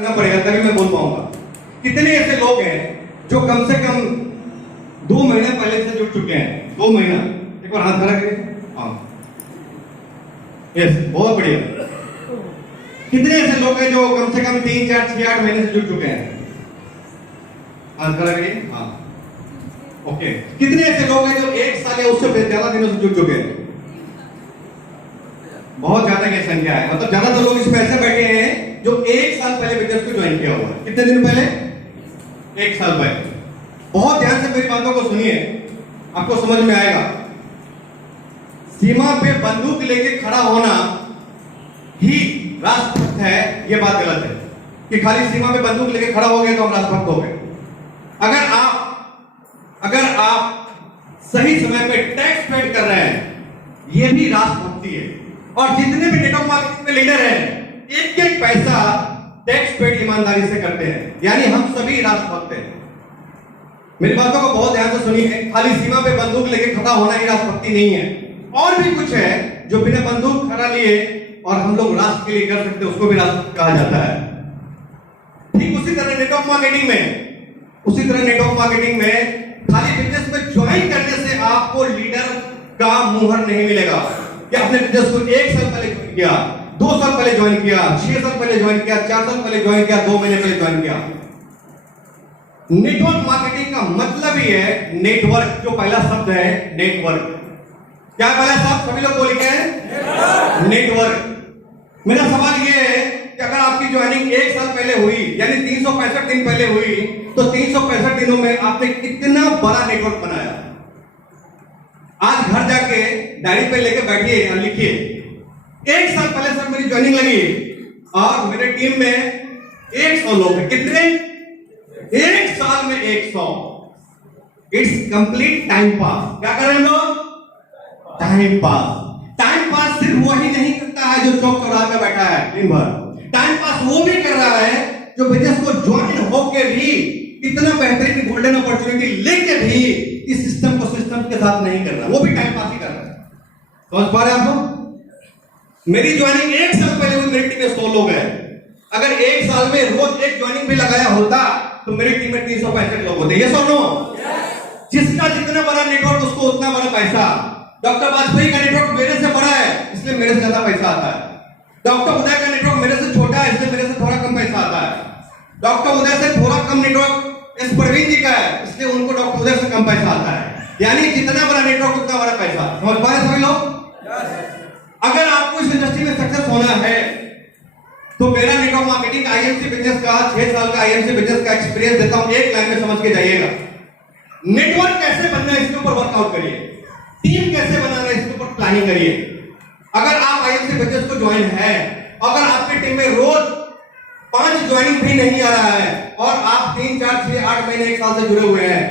करना पड़ेगा तभी मैं बोल पाऊंगा। कितने ऐसे लोग हैं जो कम से कम 2 महीने पहले से जुड़ चुके हैं? 2 महीना, एक बार हाथ खड़ा करिए। हाँ, यस, बहुत बढ़िया। कितने ऐसे लोग हैं जो कम से कम 3, 4, 6, 8 महीने से जुड़ चुके हैं? हाथ खड़ा करिए। हाँ, ओके। कितने ऐसे लोग हैं जो 1 साल या उससे ज्यादा दिनों से जुड़ चुके हैं? बहुत ज्यादा की संख्या है, मतलब ज्यादातर लोग इसमें ऐसे बैठे हैं जो 1 साल पहले बिजनेस को ज्वाइन किया हुआ है। कितने दिन पहले? 1 साल पहले। बहुत ध्यान से मेरी बातों को सुनिए, आपको समझ में आएगा। सीमा पे बंदूक लेके खड़ा होना ही राष्ट्रभक्त है, यह बात गलत है कि खाली सीमा पे बंदूक लेके खड़ा हो गए तो हम राष्ट्रभक्त हो गए। अगर आप सही समय पे टैक्स पेड कर रहे हैं, यह भी राष्ट्रभक्ति है। और जितने भी नेटवर्क मार्केटिंग में लीडर हैं, एक एक पैसा टैक्स पेड ईमानदारी से करते हैं, यानी हम सभी राष्ट्रभक्त हैं। मेरी बातों को बहुत ध्यान से सुनिए, खाली सीमा पे बंदूक लेके खड़ा होना ही राष्ट्रभक्ति नहीं है। और भी कुछ है जो बिना बंदूक खड़ा लिए और हम लोग राष्ट्र के लिए कर सकते हैं, उसको भी राष्ट्र कहा जाता है। ठीक उसी तरह नेटवर्क मार्केटिंग में खाली बिजनेस में ज्वाइन करने से आपको लीडर का मुहर नहीं मिलेगा कि आपने बिजनेस को 1 साल पहले ज्वाइन किया, 2 साल पहले ज्वाइन किया, 6 साल पहले ज्वाइन किया, 4 साल पहले ज्वाइन किया, 2 महीने पहले ज्वाइन किया। नेटवर्क मार्केटिंग का मतलब ही है नेटवर्क। जो पहला शब्द है नेटवर्क, क्या पहला शब्द सभी लोग बोलेंगे? नेटवर्क। मेरा सवाल यह है कि अगर आपकी ज्वाइनिंग 1 साल पहले हुई, यानी 365 दिन पहले हुई, तो 365 दिनों में आपने कितना बड़ा नेटवर्क बनाया? आज घर जाके डायरी पे लेके बैठिए और लिखिए, 1 साल पहले सर मेरी ज्वाइनिंग लगी और मेरे टीम में 100 लोग हैं। कितने? 1 साल में 100। It's complete time pass. क्या कर रहे हैं लोग? टाइम पास सिर्फ वही नहीं करता है जो चौक चौराहे में बैठा है दिन भर। टाइम पास वो भी कर रहा है जो बिजनेस को ज्वाइन होके भी इतना बेहतरीन गोल्डन अपॉर्चुनिटी लेके भी इस सिस्टम के साथ नहीं कर रहा, वो भी टाइम पास ही कर रहा है। समझ पा रहे हैं आपको? मेरी ज्वाइनिंग 1 साल पहले हुई, मेरी टीम में 100 लोग हैं। अगर 1 साल में रोज एक ज्वाइनिंग भी लगाया होता तो मेरी टीम में 365 लोग होते। यस और नो? जिसका जितना बड़ा नेटवर्क उसको उतना बड़ा पैसा। डॉक्टर वाजपेयी का नेटवर्क मेरे से बड़ा है, इसलिए मेरे से ज्यादा पैसा आता है। डॉक्टर उदय का नेटवर्क मेरे से छोटा है, इसलिए मेरे से थोड़ा कम पैसा आता है। डॉक्टर उदय से थोड़ा कम नेटवर्क एस प्रवीण जी का है, इसलिए उनको डॉक्टर उदय से कम पैसा आता है। यानी जितना बड़ा नेटवर्क उतना बड़ा पैसा। समझ पा रहे सभी लोग? अगर आपको इस इंडस्ट्री में सक्सेस होना है तो मेरा नेटवर्क मार्केटिंग आईएमसी बिजनेस का 6 साल का आईएमसी बिजनेस का एक्सपीरियंस देता हूं, एक लाइन में समझ के जाइएगा। नेटवर्क कैसे बनना है इसके ऊपर वर्कआउट करिए, टीम कैसे बनाना है इसके ऊपर प्लानिंग करिए। अगर आप आईएमसी बिजनेस को ज्वाइन है, अगर आपकी टीम में रोज 5 ज्वाइनिंग भी नहीं आ रहा है और आप 3, 4, 6, 8 महीने 1 साल से जुड़े हुए हैं,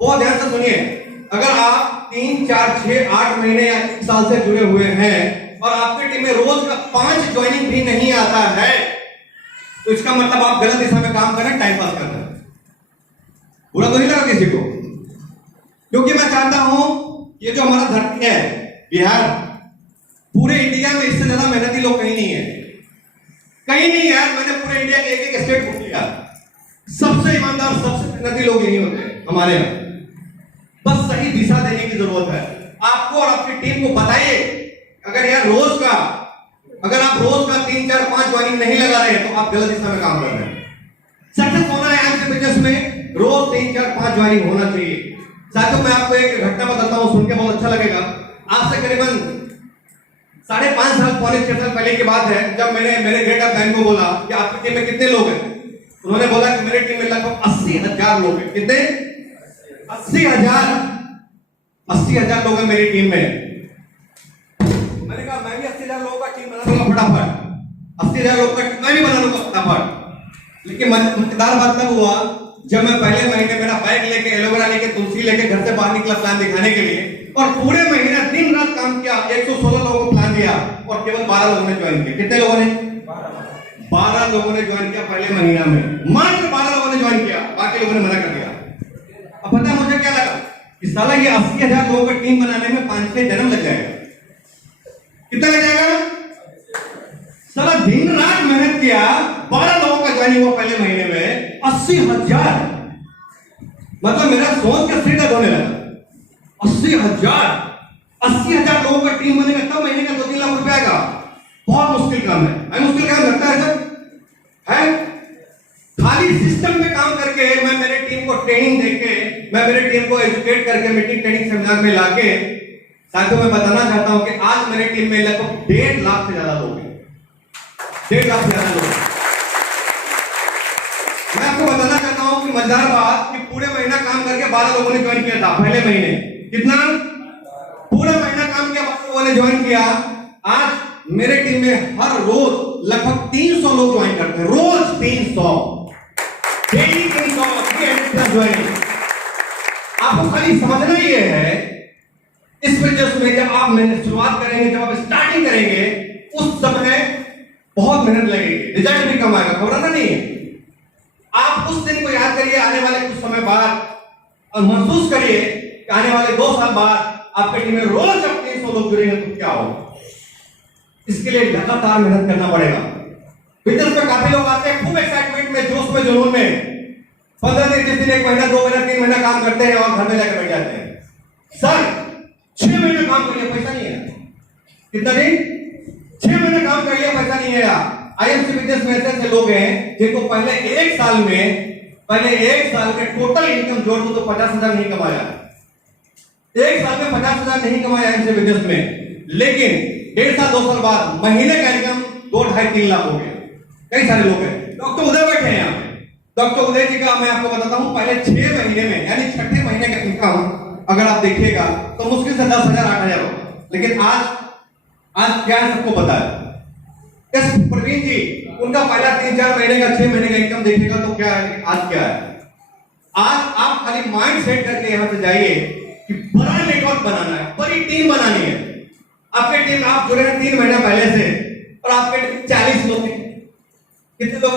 बहुत ध्यान से सुनिए। अगर आप 3, 4, 6, 8 महीने या 1 साल से जुड़े हुए हैं और आपकी टीम में रोज का 5 ज्वाइनिंग भी नहीं आता है, तो इसका मतलब आप गलत दिशा में काम कर रहे हैं, टाइम पास कर रहे हैं। बुरा तो नहीं लगा किसी को? क्योंकि मैं चाहता हूं ये जो हमारा धरती है बिहार, पूरे इंडिया में इससे ज्यादा मेहनती लोग कहीं नहीं है। कहीं नहीं यार, मैंने पूरे इंडिया के एक स्टेट घूम लिया, सबसे ईमानदार सबसे मेहनती लोग यही होते हैं हमारे यहाँ। बस सही दिशा देने की जरूरत है आपको और आपकी टीम को। बताइए, अगर यार अगर आप रोज का 3, 4, 5 ज्वाइनिंग नहीं लगा रहे हैं तो आप गलत दिशा में काम कर रहे हैं। सक्सेस होना है आपके बिजनेस में, रोज 3, 4, 5 ज्वाइनिंग होना चाहिए। साथियों, मैं आपको एक घटना बताता हूं, सुन के बहुत अच्छा लगेगा। आज से करीबन 5.5 साल, पौने 6 साल पहले की बात है, जब मैंने मेरे ग्रेट ऑफ बैंक को बोला कि आपकी टीम में कितने लोग हैं। उन्होंने बोला कि मेरी टीम में लगभग 80,000 लोग हैं। कितने? 80,000 लोग हैं मेरी टीम में। मैंने कहा मैं भी 80,000 लोगों का टीम बना लूंगा फटाफट, 80,000 लोग का मैं भी बना लूंगा फटाफट। लेकिन मजेदार बात तब हुआ जब मैं पहले महीने मेरा बैग लेके, एलोवेरा लेके, तुलसी लेके घर से बाहर निकला प्लान दिखाने के लिए, और पूरे महीने दिन रात काम किया। 116 लोगों को प्लान दिया और केवल 12 लोगों ने ज्वाइन किया। कितने लोगों ने? 12 लोगों ने ज्वाइन किया पहले महीना में। मात्र 12 लोगों ने ज्वाइन किया, बाकी लोगों ने मना कर दिया। अब पता है मुझे क्या लगा कि साला ये 80,000 लोगों का टीम बनाने में 5-6 जन्म लग जाएगा। कितना लग जाएगा? साला दिन रात मेहनत किया, 12 लोगों का ज्वाइनिंग हुआ पहले महीने में, 80,000। मतलब मेरा सोच के सिर दर्द होने लगा। 80,000 लोगों का टीम बनेगा तब महीने का 2-3 लाख रुपया आएगा। बहुत मुश्किल काम है। मुश्किल काम लगता है सर? है खाली सिस्टम में काम करके मैं मेरे टीम को ट्रेनिंग देके, मैं मेरे टीम को एजुकेट करके मीटिंग ट्रेनिंग सेमिनार में लाके, साथियों मैं बताना चाहता हूं कि आज मेरे टीम में लगभग 1.5 लाख से ज्यादा लोग हैं। 1.5 लाख से ज्यादा लोग। मैं आपको बताना चाहता हूं कि मजेदार बात कि पूरे महीना काम करके 12 लोगों ने ज्वाइन किया था पहले महीने। कितना? पूरा महीना काम किया, 12 लोगों ने ज्वाइन किया। आज मेरे टीम में हर रोज लगभग 300 लोग ज्वाइन करते हैं। रोज 300, डेली 300, 300 ज्वाइन। आपको खाली समझना ये है, इस बिजनेस में जब आप शुरुआत करेंगे, जब आप स्टार्टिंग करेंगे, उस समय बहुत मेहनत लगेगी, रिजल्ट भी कम आएगा, घबराना नहीं है। आप उस दिन को याद करिए आने वाले कुछ समय बाद और महसूस करिए कि आने वाले 2 साल बाद आपके टीम में रोज जब 300 लोग जुड़ेंगे तो क्या होगा। इसके लिए लगातार मेहनत करना पड़ेगा। बिजनेस में काफी लोग आते हैं खूब एक्साइटमेंट में, जोश में, जुनून में, 15 दिन, 20 दिन, 1 महीना, 2 महीना, 3 महीना काम करते हैं और घर में जाकर बैठ जाते हैं। सर 6 महीने काम कर लिया, पैसा नहीं है। कितना दिन? 6 महीने काम कर लिया, पैसा नहीं है। आईएमसी बिजनेस में ऐसे लोग हैं जिनको पहले 1 साल में टोटल इनकम जोड़ दो तो 50,000 नहीं कमाया। 1 साल में 50,000 नहीं कमाया आईएमसी बिजनेस में, लेकिन 1.5 साल 2 साल बाद महीने का इनकम 2-2.5-3 लाख हो गया। कई सारे लोग हैं। डॉक्टर उदय बैठे हैं यहाँ पे। डॉक्टर उदय जी का मैं आपको बताता हूँ, पहले 6 महीने में यानी छठे महीने का इनकम अगर आप देखिएगा तो मुश्किल से 10,000 8,000 होगा। लेकिन आज क्या है सबको पता है। यस प्रवीण जी, उनका पहला 3-4 महीने का 6 महीने का इनकम देखिएगा तो क्या है, आज क्या है। आज आप खाली माइंड सेट करके यहां से जाइए कि बड़ा नेटवर्क बनाना है, बड़ी टीम बनानी है। आपके टीम में आप जुड़े हैं 3 महीना पहले से और आपके टीम 40 लोग हैं। कितने लोग?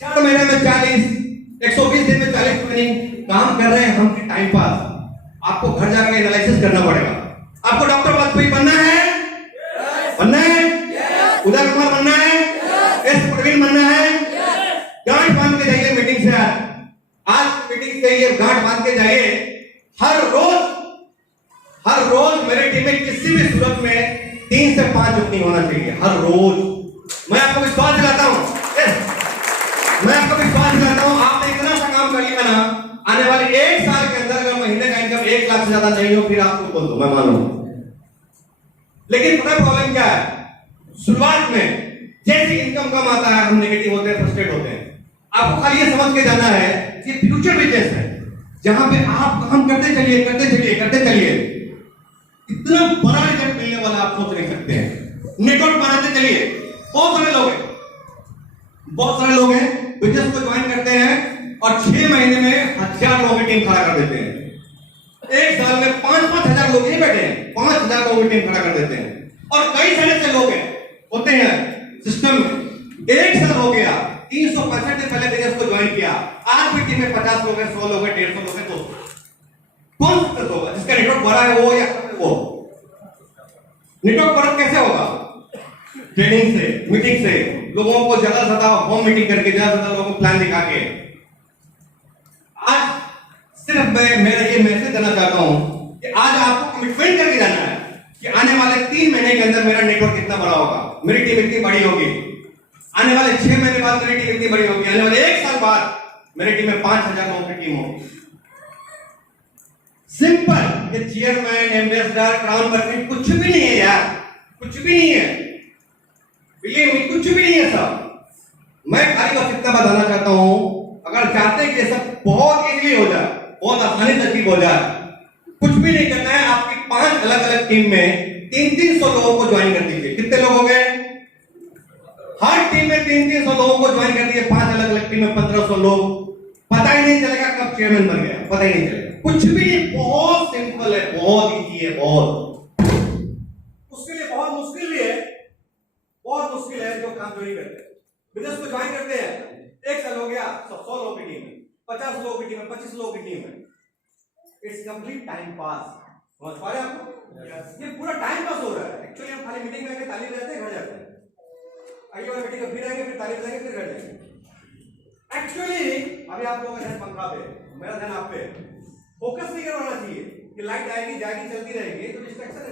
4 महीने में 40, 120 दिन में 40 ट्रेनिंग काम कर रहे हैं हम कि टाइम पास। आपको घर जाकर एनालिसिस करना पड़ेगा। आपको डॉक्टर वाजपेयी बनना है? बनना है? उदय कुमार बनना है? एस प्रवीण बनना है? गांठ बांध के जाइए मीटिंग से। आज मीटिंग से ये गांठ बांध के जाइए। हर रोज मेरे टीम में किसी भी सूरत में 3 से 5 ओपनिंग होना चाहिए हर रोज। मैं आपको विश्वास दिलाता हूं, आपने इतना सा काम कर लिया ना, आने वाले 1 साल के अंदर अगर महीने का इनकम 1 लाख से ज्यादा नहीं हो, फिर आपको बोल दो, मैं मानूंगा। लेकिन पता प्रॉब्लम क्या है? शुरुआत में जैसे इनकम कम आता है हम नेगेटिव होते हैं, फ्रस्ट्रेट होते हैं। आपको खाली ये समझ के जाना है कि फ्यूचर बिजनेस है जहां पे आप काम करते चलिए, इतना बड़ा रिजल्ट मिलने वाला आप सोच नहीं सकते हैं। नेटवर्क बनाते चलिए। बहुत सारे लोग हैं बिजनेस को ज्वाइन करते हैं और 6 महीने में 1000 लोगों की टीम खड़ा कर देते हैं। 1 साल में 5-5 हजार लोग नहीं बैठे हैं, 5,000 लोगों की टीम खड़ा कर देते हैं। और कई सारे ऐसे लोग हैं होते हैं सिस्टम में। 1 साल हो गया, 365 दिन पहले बिजनेस को ज्वाइन किया, आज भी टीम में 50 लोग हैं, 100 लोग हैं, 150 लोग हैं। तो कौन सक्सेस होगा? जिसका नेटवर्क बड़ा है वो या वो? नेटवर्क बड़ा कैसे होगा? ट्रेनिंग से, मीटिंग से, लोगों को ज्यादा से ज्यादा होम मीटिंग करके, ज्यादा से ज्यादा लोगों को प्लान दिखा के। आज सिर्फ मैं ये मैसेज देना चाहता हूं कि आज आपको कमिटमेंट करके जाना है कि आने वाले 3 महीने के अंदर मेरा नेटवर्क कितना बड़ा होगा, मेरी टीम इतनी बड़ी होगी। आने वाले 6 महीने बाद मेरी टीम इतनी बड़ी होगी। आने वाले 1 साल बाद मेरी टीम में 5,000 लोगों की टीम होगी। सिंपल। ये चेयरमैन, एम्बेसडर, क्राउन पर्सन कुछ भी नहीं है यार, कुछ भी नहीं है। बिलीव मी, कुछ भी नहीं है सब। मैं खाली बस इतना बताना चाहता हूं, अगर चाहते हैं कि ये सब बहुत इजीली हो जाए, बहुत आसानी से अचीव हो जाए, कुछ भी नहीं करना है। आपकी 5 अलग-अलग टीम में 300 लोगों को ज्वाइन कर दीजिए। कितने लोग हो गए? हर टीम में 300 लोगों को ज्वाइन कर दीजिए। 5 अलग-अलग टीम में 1500 लोग। पता ही नहीं चलेगा कब चेयरमैन बन गया, पता ही नहीं चलेगा। कुछ भी नहीं, बहुत सिंपल है, बहुत इजी है, बहुत। उसके लिए बहुत मुश्किल भी है, बहुत मुश्किल है जो काम जो नहीं करते। बिजनेस को ज्वाइन करते हैं, 1 साल हो गया, 100 लोगों की टीम है, 50 लोगों की टीम है, 25 लोगों की टीम है। It's complete time pass. समझ पा रहे हैं आपको? ये पूरा टाइम पास हो रहा है। एक्चुअली हम खाली मीटिंग में आके ताली बजाते हैं, घर जाते हैं। आइए वाला मीटिंग में फिर आएंगे, फिर तारीफ देंगे, फिर घर जाएंगे। एक्चुअली अभी आप लोगों का ध्यान पंखा पे, मेरा ध्यान आप पे। फोकस नहीं करवाना चाहिए कि लाइट आएगी जाएगी चलती रहेगी तो डिस्ट्रैक्शन है।